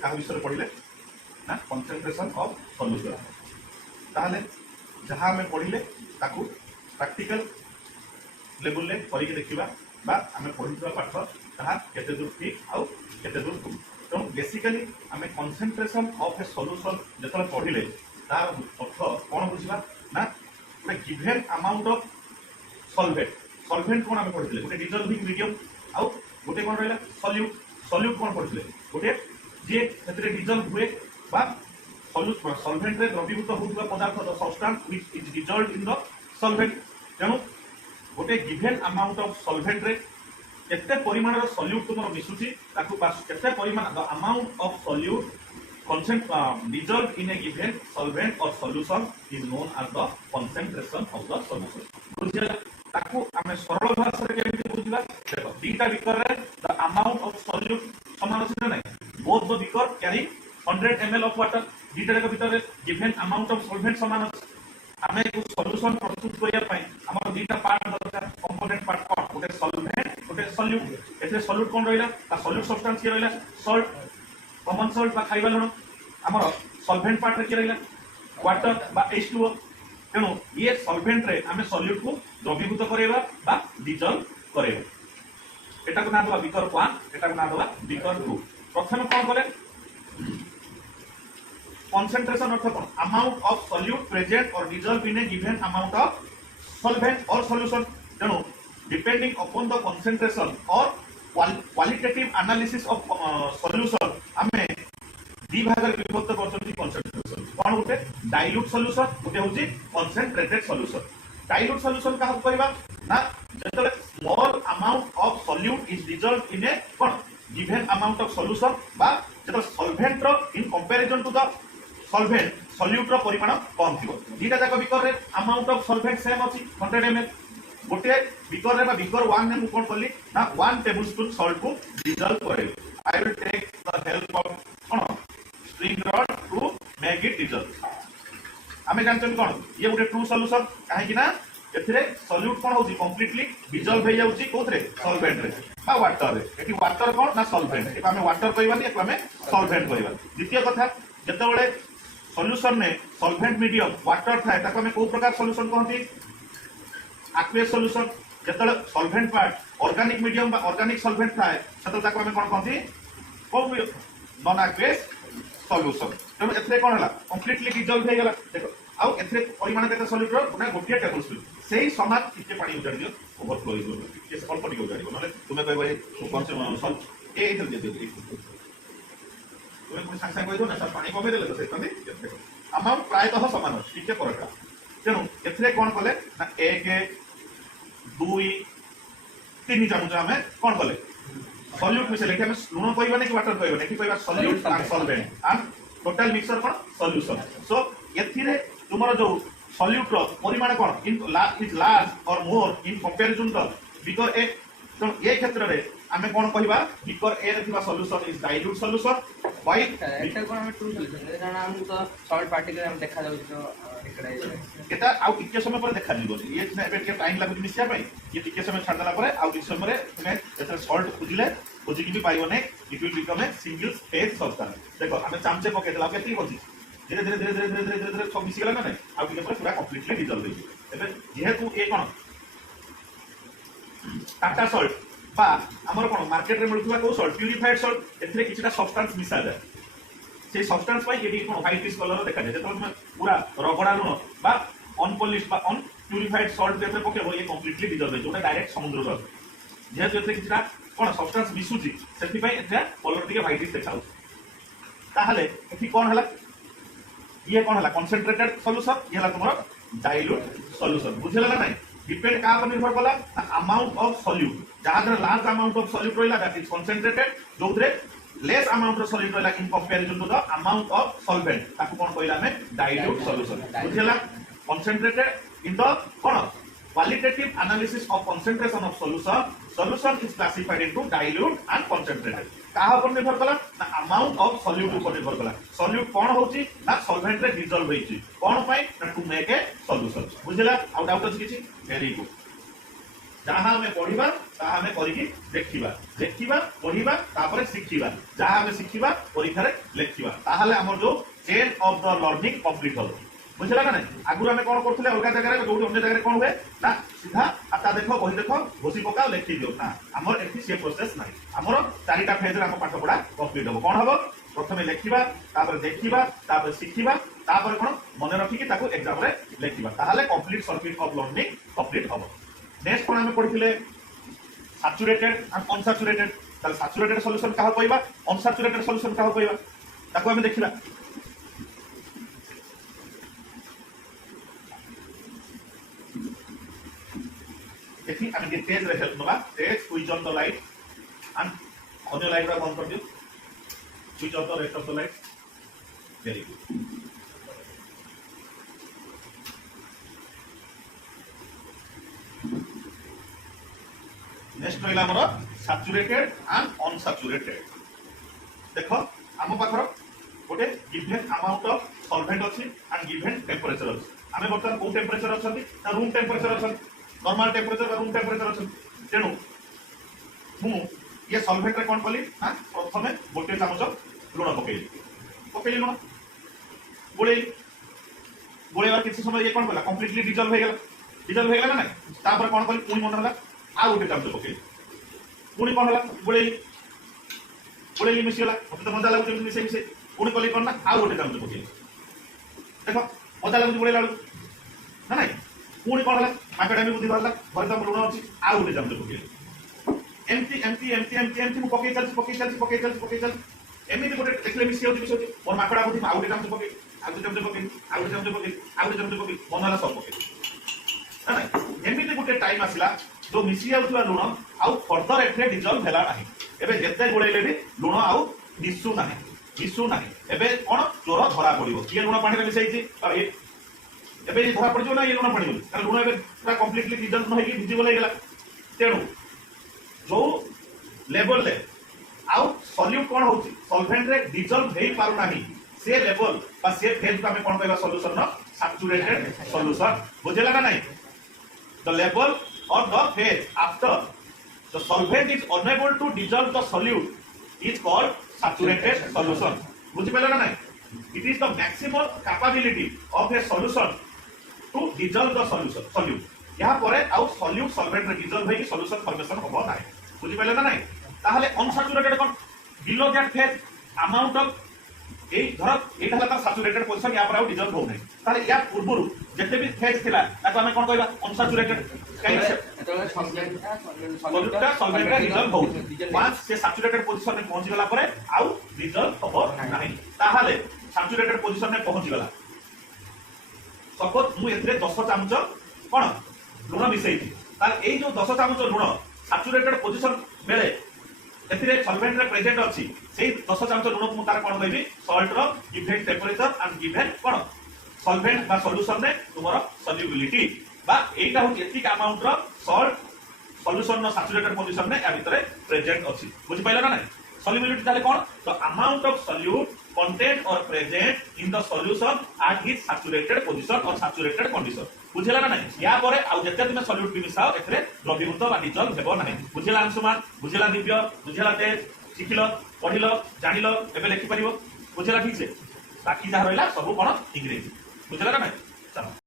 क्या विषय पढ़ले ना कंसंट्रेशन ऑफ सॉल्यूशन ताहले जहाँ आम पढ़ले ताकू प्रैक्टिकल लेवल ले करके देखा बा आम पढ़ी पाठ ताहा केते दूर ठीक आउ केते दूर भूल तेणु बेसिकली आम कंसंट्रेशन ऑफ ए सॉल्यूशन जो पढ़ले तार अर्थ कौन बुझा ना गोटे given amount of solvent solvent कौन आम पढ़ी गोटे डिजॉल्विंग मीडियम आउ गोटे कौन रहा सॉल्यूट सॉल्यूट कौन पढ़ी गोटे जी से डिजॉल्व हुए बा सॉल्वेंट रे द्रवीभूत होता पदार्थ the substance which is dissolved in the solvent तेणु गोटे गिवेन अमाउंट ऑफ सॉल्वेंट रे केते परिमाण सॉल्यूट तुम मिसुची ताकू केते परिमाण the amount of solute dissolved in a given solvent or solution is known as the concentration of the solution बुझिला ताकू हमें सरल भाषा रे केमि बुझिला देखो दीटा बीकर रे the amount of solute समान अछि नै both the beaker carry 100 ml of water दीटा रे भीतर given amount of solvent समान अछि हमें को सॉल्यूशन प्रस्तुत करिया पई हमर दीटा पार्ट दरकार कंपोनेंट पार्ट कोन गोटे सॉल्वेंट गोटे सॉल्यूट एथे सॉल्यूट कोन रहिला ता सॉल्यूट सब्सटेंस के रहिला सॉल्ट कॉमन सॉल्ट बा खाइबा लुण हमर सॉल्वेंट पार्ट रे के रहिला वाटर बा H2O तेणु ये सॉल्वेंट रे हमें सॉल्यूट को द्रवीभूत करेबा बा डिजॉल्व करेबा एटा को ना दवा बीकर 1 एटा को ना दवा बीकर 2 प्रथम कोन करे concentration अर्थ कोन अमाउंट ऑफ सॉल्यूट प्रेजेंट और dissolve in a given amount of solvent और सॉल्यूशन तेणु डिपेंडिंग अपॉन द concentration और क्वालिटेटिव एनालिसिस ऑफ सॉल्यूशन हमें दी भाग रे विभक्त करछथि कंसंट्रेशन कोन होते डाइल्यूट सॉल्यूशन होते होची कंसंट्रेटेड सॉल्यूशन डाइल्यूट सॉल्यूशन का कहबा ना जतले small amount of solute is dissolved in a कोन गिवन अमाउंट ऑफ सॉल्यूशन बा जत सॉल्वेंट रो in comparison to the solvent solute रो परिमाण कम थिबो दीटा जाक बिकर रे अमाउंट ऑफ सॉल्वेंट सेम अछि 100 ml गोटे बिकर रे बा बिकर 1 ने मु कोन करली ना 1 टेबलस्पून सॉल्ट को डिजॉल्व करे I will take the help of cone string rod to make it dissolve हमें जानछन कोन ये गोटे ट्रू सॉल्यूशन काहे कि ना एथिरे सॉल्यूट कोन होची कंप्लीटली डिजॉल्व हो जाउची कोथरे सॉल्वेंट रे बा वाटर रे एठी वाटर कोन ना सॉल्वेंट एठी हमें वाटर कहबानी एठी हमें सॉल्वेंट कहबा द्वितीय कथा जतबेले सॉल्यूशन में सॉल्वेंट मीडियम वाटर थाए ताको हमें को प्रकार सॉल्यूशन कहंती एक्वियस सॉल्यूशन जतबेले सॉल्वेंट पार्ट ऑर्गेनिक मीडियम बा ऑर्गेनिक सॉल्वेंट थाए ततो ताको हमें कोन कहंती को नॉन एक्वियस सॉल्यूशन तेणु एथरे कोन हला कंप्लीटली डिजॉल्व हो गेला देखो आउ एथरे परिमाण केते सॉल्यूट रो गुना गोटिया टेबलस्पून सेही समान किते पानी उजाड़ दियो ओवरफ्लो हो गयो के अल्प टिक उजाड़ दियो माने तुमे कहबो कौन से सॉल्व ए इधर दे दे तुमे कोन सांग सांग कहदो ना सब पानी कमे देले तो से तने देखो अमाउंट प्रायतः समान अछि ठीक है परका तेणु एथरे कोन कले ना 1 2 3 चामच हमें कोन कले सॉल्यूट मिसेले कि हमें लूण कहबा नै कि वाटर कहबा नै कि कहबा solute and solvent and total mixture कोन सॉल्यूशन सो एथिरे तुमरो जो सॉल्यूट रो परिमाण कोन इन इज लार्ज और मोर इन कंपैरिजन द बिकर ए तो ये क्षेत्र रे हमें कोन कहबा बिकर ए रे थिबा solution is dilute solution while एटा कोन हमें ट्रू सॉल्यूशन कारण हम तो सॉल्ट पार्टिकल हम देखा जाउ तो एकड़ा एटा आउ किके समय पर देखा दिबो ये एबे के टाइम लागु मिसिया भाई ये किके समय छाड़ देला परे आउ किके समय रे तुमे एतर सॉल्ट खुजिले खुजि कि भी पाइबो नै it will become a single phase substance देखो हमें चमचे पके देला केती होची धीरे धीरे धीरे धीरे धीरे धीरे धीरे सब मिसी गेला ना आउ किके पर पूरा कंप्लीटली डिजॉल्व हो गयो एबे जेहेतु ए कोन टाटा सॉल्ट बा हमर कोन मार्केट रे मिलुथुवा को सॉल्ट प्यूरिफाइड सॉल्ट एथरे किछटा सब्सटेंस मिसा जाय से सब्सटेंस पाई एडी कोन व्हाइटिश कलर देखा जाय जेतो पूरा रगड़ा लुण बा अनपॉलिश बा अन प्यूरिफाइड सॉल्ट एथरे पकेबो ये कंप्लीटली डिजॉल्व हो जोटा डायरेक्ट समुद्र सॉल्ट जेहेतु एथरे किछटा कोन सब्सटेंस मिसुची सेति पई एथरे कलर टिके व्हाइटिश देखाउ ताहले एथि कोन हला ये कोन हला कंसंट्रेटेड सॉल्यूशन ये हला तुमरो डाइल्यूट सॉल्यूशन बुझला ना नहीं डिपेंड का पर निर्भर कला अमाउंट ऑफ सॉल्यूट जहां there large amount of solute रहिला that is concentrated जोथरे less amount of solute रहिला in comparison to the amount of solvent ताकू कोन कहला हमें dilute solution बुझला concentrated in the cone qualitative analysis of concentration of solution is classified into dilute and concentrated काहा पर निर्भर कला ना अमाउंट ऑफ सॉल्यूट पर निर्भर कला सॉल्यूट कोन होची ना सॉल्वेंट रे डिसॉल्व होईची कोन पाई ना टू मेक ए सॉल्यूशन बुझला आउट आउट किछि वेरी गुड जहां में पढिबा ताहा हमें करिकी देखिबा देखिबा पढ़िबा तापर शिखिबा जहा हमें शिखिबा परीक्षा रे लेखिबा ताहाले हमर जो chain of the learning complete हो बुझला ना आगु हमें कोन करथले अलगा जगह रे जो अन्य जगह रे कोन हुए ना सीधा आता देखो बही देखो घोसी पकाओ लेखि दियो ना हमर एथि से प्रोसेस नाही हमर चारिटा फेज रे हम पाठ पढा कंप्लीट हो कोन हबो प्रथमे लेखिबा तापर देखिबा तापर शिखिबा तापर कोन मने रखिकी ताको एग्जाम रे लेखिबा ताहाले complete circuit of learning complete हबो नेक्स्ट कोन हमें पढिथिले सैचुरेटेड एंड अनसैचुरेटेड ताले सैचुरेटेड सॉल्यूशन काहा कहबा अनसैचुरेटेड सॉल्यूशन काहा कहबा ताको हमें देखिबा देखि आमे के तेज रे हेल्प नबा तेज switch on the light and on your light रा बंद कर दियो switch off the rest of the light very good next रहिला हमर सैचुरेटेड एंड अनसैचुरेटेड देखो हम पाखर गोटे गिवन अमाउंट ऑफ सॉल्वेंट अछि एंड गिवन टेंपरेचर अछि हमें वर्तमान को टेंपरेचर अछि ना रूम टेंपरेचर अछि नॉर्मल टेंपरेचर रूम टेंपरेचर अछि तेनु मु ये सॉल्वेंट रे कोन कली हां प्रथमे गोटे चामच लूण पकेली लूण गोळेवा किछि समय ये कोन कला कंप्लीटली डिजॉल्व हो गेला ना तापर कोन कली पुनी मन हला आ गोटे चामच पकेली पुनी कोन हला गोळेली मिसिला मते तो मजा लागु मिसे मिसे पुनी कली कोन ना आ गोटे चामच पकेली देखो मजा लागु गोळेला ना नाही पुनी कोन हला एकेडमी बुद्धि बारला भरतम लूण अछि आ गोटे चामच पकेली एमटी मु पके चल एमिति गोटे देखले मिसी होती और माकड़ा बुद्धि आ गोटे चामच पकेली आ गोटे चामच पकेली आ गोटे चामच पकेली आ गोटे चामच पकेली मन हला सब पकेली ना नाही एमिति गोटे टाइम आसिला जो मिसी आउतला लूण आउ फर्दर एथे डिजॉल्व हेला नाही एबे जेते गोळेले भी लूण आउ मिसु नाही एबे कोन चोर धरा पड़िबो किए लूण पानी रे मिसैछि एबे ये धरा पड़िजो ना ये लूण पानी बोली कारण लूण एबे पूरा कंप्लीटली डिजॉल्व न हेकी भिजिबल हे गेला तेनु जो लेवल ले आउ सॉल्यूट कोन होछि सॉल्वेंट रे डिजॉल्व हेई पारु नाही से लेवल बा से फेज को हमें कोन कहबा सॉल्यूशन न सैचुरेटेड सॉल्यूशन बुझेला ना नहीं the level or the phase after the solvent is unable to dissolve the solute is called saturated solution बुझि पेला ना नहीं it is the maximum capability of a solution to dissolve the solute यहाँ परे आउ solute solvent रे dissolve होई solution formation होबो नाही बुझि पेला ना नहीं ताहले unsaturated cone below that phase amount of ए धर एटा हला सैचुरेटेड पोजीशन या पर आउ डिजॉल्व हो नै ताले या पूर्वरु जते भी फेज थिला ताको हमें कोन कहबा अनसैचुरेटेड काई एतले सॉल्यूटा सॉल्वेंट डिजॉल्व हो पांच से सैचुरेटेड पोजीशन में पहुंची गला परे आउ डिजॉल्व होबो नाही ताहाले सैचुरेटेड पोजीशन में पहुंची गला सपोज मु एतरे 10 चामच कोन लूण मिसैछि ताले ए जो 10 चामच लूण सैचुरेटेड पोजीशन बेले एथिरे सॉल्वेंट रे प्रेजेंट अछि सेही 10 चामच लूण को तार कोन कहबी सॉल्ट रो गिवन टेंपरेचर एंड गिवन कोन सॉल्वेंट बा सॉल्यूशन ने तुमरो सॉल्युबिलिटी बा एटा हो एतिक अमाउंट रो सॉल्ट सॉल्यूशन नो सैचुरेटेड पोजीशन ने या भितरे प्रेजेंट अछि बुझि पाइला ना नहीं सॉल्युबिलिटी ताले कोन तो amount of solute content or present in the solution at its saturated position or saturated condition बुझेला ना नहीं या परे आ जते तुमे सॉल्यूट भी मिसाओ एथरे द्रवीभूत बा डिजॉल्व हेबो नाही बुझेला अंशुमान बुझेला दिव्य बुझेला तेज सिखिलो पढिलो जानिलो एबे लिखि परिबो बुझेला ठीक से बाकी जा रहला सब कोन इंग्लिश बुझेला ना नहीं चलो